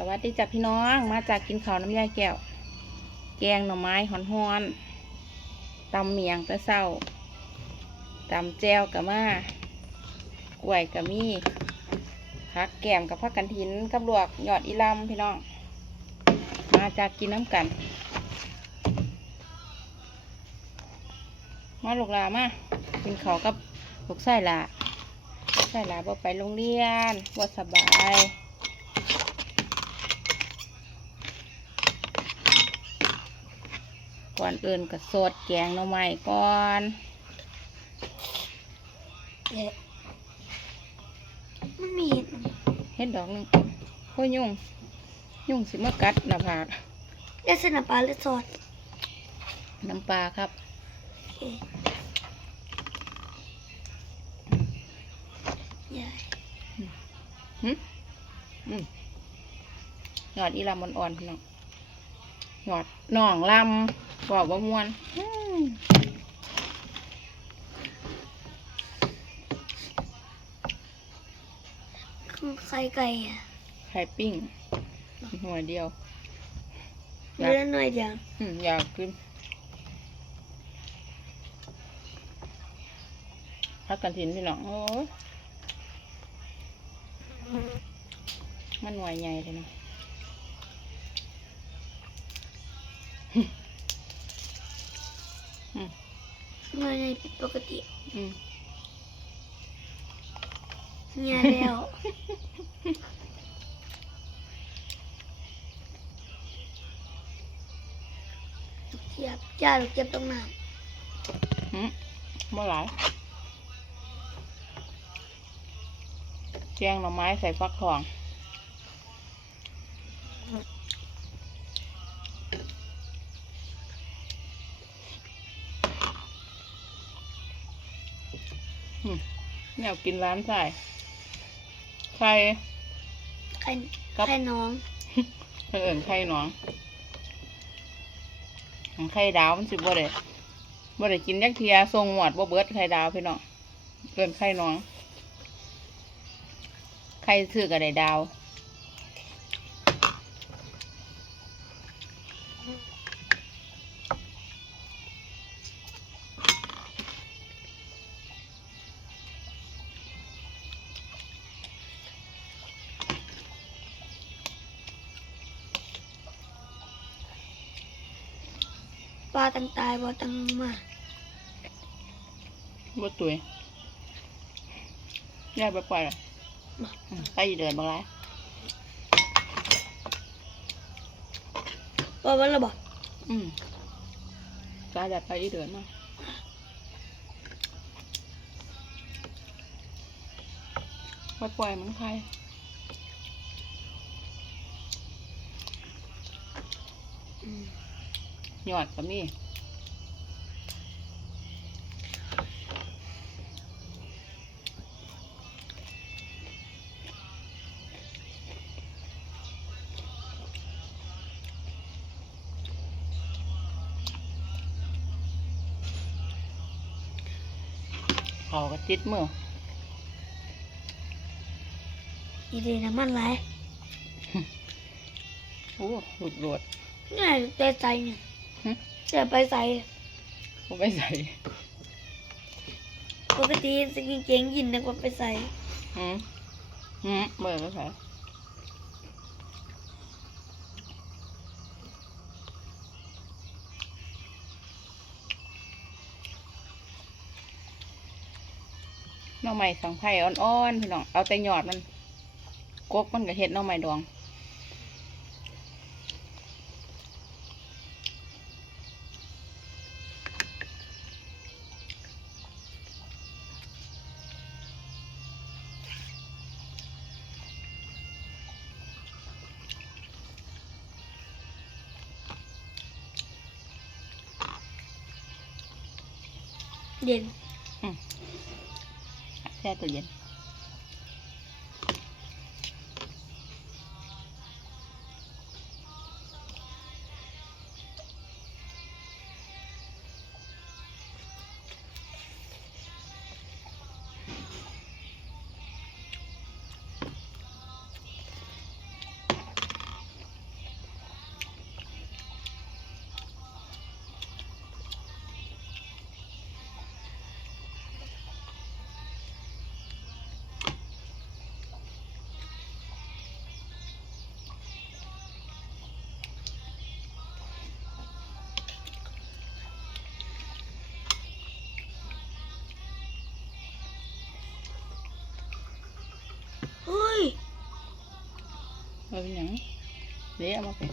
สวัสดีจ้ะพี่น้องมาจากกินข้าวน้ำยาแก้ว แกงหน่อไม้หอนหอนตำเมียงตะเศร้าตำแจวกะมากล้วยกะมีผักแกมกับผักกันถินกับลวกยอดอีลำพี่น้อง มาจากกินน้ำกัน มาลูกลามากินข้าวกับลูกไส้หลาไส้หลาบ่ไปโรงเรียนบ่สบาย ก่อนอื่นก็สดแกงหน่อไม้ก่อนเอ๊ะมันมีเฮ็ดดอกหนึงโอ้ยยุ่ง ยุ่งสิมากัดหน้าผากเรียกเส้นน้ำปลาหรือซอสน้ำปลาครับโอเคใหญ่หึอืมหยอดอีลำอ่อนๆพี่น้องหยอดหน่องลำ บอกว่ามวนอืมคือไข่ไก่อะไข่ปิ้งหัวเดียวเนื้อหน่อยเดียวอืมอยากกินพักกันถินพี่น้องโอ้ยมันหน่วยใหญ่เลยนะหน่อย ในผิดปกติอืมเนี่ยแล้วลูกเจี๊ยบจ้าลูกเจี๊ยบต้องน้อืมบ่หลายแกงหน่อไม้ใส่ฟักทอง แนวกินร้านใส่ไข่ำไข่ครับไข่น้องเอิ่นไข่หนองไข่ดาวมันสิบ่ได้บ่ได้กินยักเทียทรงหมวดบ่เบิดไข่ดาวพี่น้องเอิ่นไข่หนองไข่ซื้อก็ได้ดาว ลาตังตายบ่ตังมาบ่ตุยแยกไปปล่อยเลยอืมไข่เดินบางไรปลาวันละบ่อืมกาดัดไปอีเดินมาไปปล่อยมันไข่อืม ห ยอดก็มีเขาก็ติดมืออีเดีน้ำมันไหลายโอ้หลุดหลวดนี่ใจใจเนี่ยหึ เดี๋ยวไปใส่ผมไม่ใส่ปกติสกินเก่งยินนึกว่าไปใส่อืมอืมเบอร์ก็ใส่หน่อไม้สังไผ่อ่อนๆพี่น้อง เอาแต่หยอดมันกกมันก็เห็ดหน่อไม้ดอง เด่นแช่ตัวเย็น เอาเป็นหยังเดี๋ยวเอามาเป็น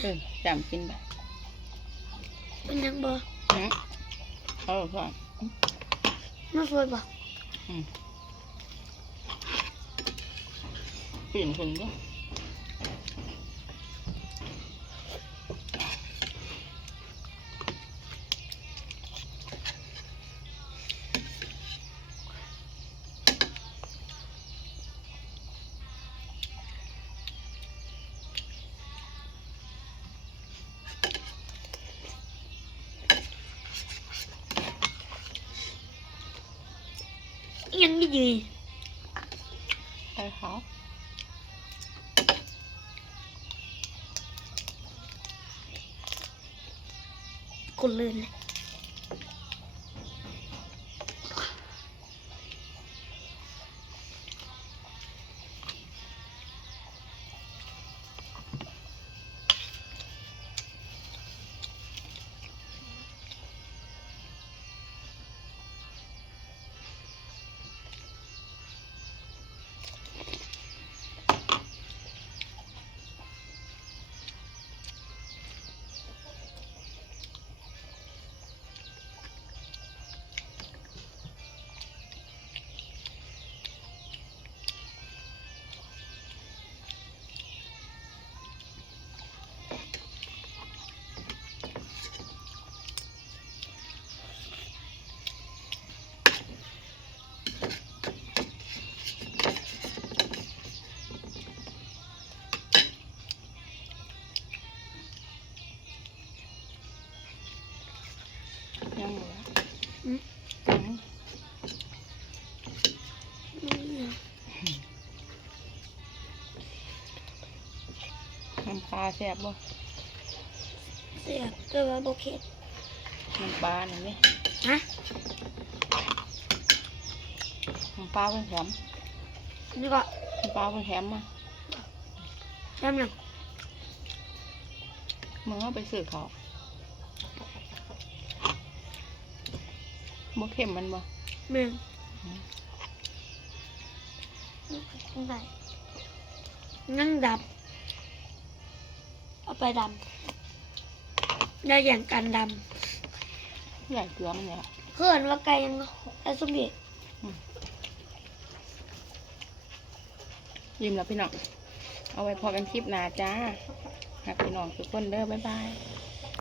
เออจำกินไปมันยังบ่ฮะเอาก่อนไม่เคยบ่เปลี่ยนคนก็ ยังไม่ยืนใช่เขาคนลื่นเลย แซ่บบ่เสียบแต่ว่าบ่เข็ดน้ำปลาหนึ่งนี่ฮะน้ำปลาเพิ่งแถมนี่ก็น้ำปลาเพิ่งแถมมาจำหนังมึงเอาไปซื้อเขาบ่เค็มมันบ่แม่งไปนั่งดับ เอาไปดำได้อย่างการดใหญ่เกลือมันเนี่ยำเพื่อนว่าไกลยังเนาะไอ้สมเด็จยิ้มแล้วพี่น้อง เอาไว้พอกันคลิปหน้าจ้าหากพี่น้องทุกคนเด้อบ๊ายบาย